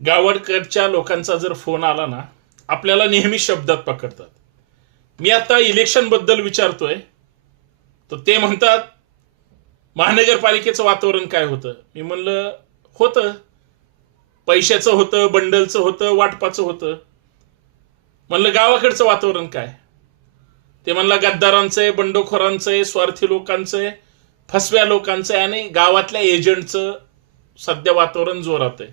गावाकडच्या लोकांचा जर फोन आला ना, आपल्याला नेहमी शब्दात पकडतात. मी आता इलेक्शन बद्दल विचारतोय, तर ते म्हणतात महानगरपालिकेचं वातावरण काय होतं. मी म्हणलं होतं, पैशाचं होतं, बंडलचं होतं, वाटपाचं होतं. म्हणलं गावाकडचं वातावरण काय. ते म्हणलं गद्दारांचंय, बंडखोरांचंय, स्वार्थी लोकांचंय, फसव्या लोकांचंय आणि गावातल्या एजंटचं सध्या वातावरण जोरात आहे.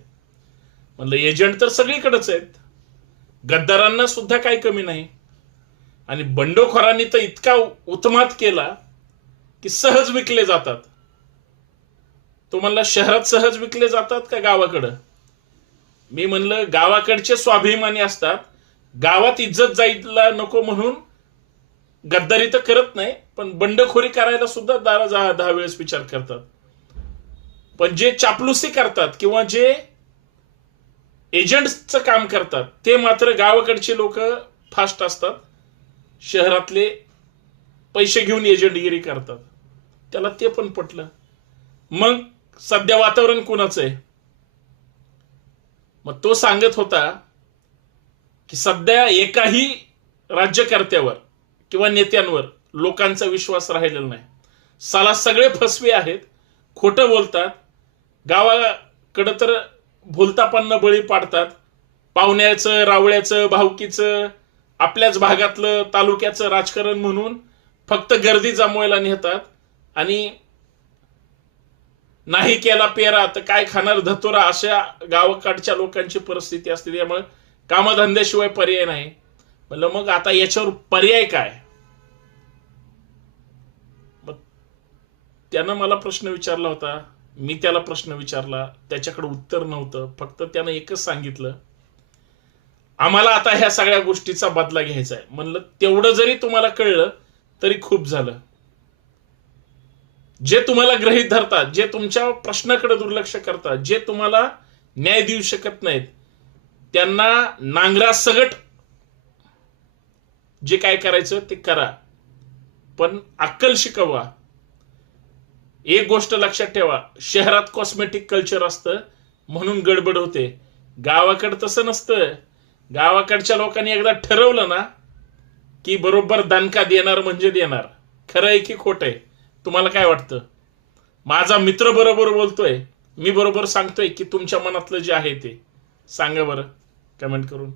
म्हणलं एजंट तर सगळीकडेच आहेत, गद्दारांना सुद्धा काही कमी नाही, आणि बंडखोरांनी तर इतका उत्मात केला की सहज विकले जातात. तो म्हणला शहरात सहज विकले जातात का गावाकडं. मी म्हणलं गावाकडचे स्वाभिमानी असतात, गावात इज्जत जायला नको म्हणून गद्दारी तर करत नाही, पण बंडखोरी करायला सुद्धा 10 वेळेस विचार करतात. पण जे चापलुसी करतात किंवा जे एजंट्सचं काम करतात ते मात्र गावाकडचे लोक फास्ट असतात. शहरातले पैसे घेऊन एजंटगिरी करतात. त्याला ते पण पटलं. मग सध्या वातावरण कुणाचं आहे. मग तो सांगत होता की सध्या एकाही राज्यकर्त्यावर किंवा नेत्यांवर लोकांचा विश्वास राहिलेला नाही. साला सगळे फसवे आहेत, खोटं बोलतात. गावाकडं तर भुलतापांना बळी पाडतात. पाहुण्याचं, रावळ्याचं, भावकीचं, आपल्याच भागातलं, तालुक्याचं राजकारण म्हणून फक्त गर्दी जमवायला नेतात. आणि नाही केला पेरा तर काय खाणार धतोरा, अशा गावाकडच्या लोकांची परिस्थिती असते. त्यामुळे कामधंद्याशिवाय पर्याय नाही. म्हणलं मग आता याच्यावर पर्याय काय. मग त्यानं मला प्रश्न विचारला होता, मी त्याला प्रश्न विचारला, त्याच्याकडे उत्तर नव्हतं. फक्त त्यानं एकच सांगितलं, आम्हाला आता ह्या सगळ्या गोष्टीचा बदला घ्यायचा आहे. म्हणलं तेवढं जरी तुम्हाला कळलं तरी खूप झालं. जे तुम्हाला गृहीत धरतात, जे तुमच्या प्रश्नाकडे दुर्लक्ष करतात, जे तुम्हाला न्याय देऊ शकत नाहीत, त्यांना नांगरासकट जे काय करायचं ते करा, पण अक्कल शिकवा. एक गोष्ट लक्षात ठेवा, शहरात कॉस्मेटिक कल्चर असतं म्हणून गडबड होते. गावाकडे तसं नसतं. गावाकडच्या लोकांनी एकदा ठरवलं ना की बरोबर दणका देणार म्हणजे देणार. खरं आहे की खोटं आहे, तुम्हाला काय वाटतं. माझा मित्र बरोबर बोलतोय, मी बरोबर सांगतोय की तुमच्या मनातलं जे आहे ते सांगा बरं कमेंट करून.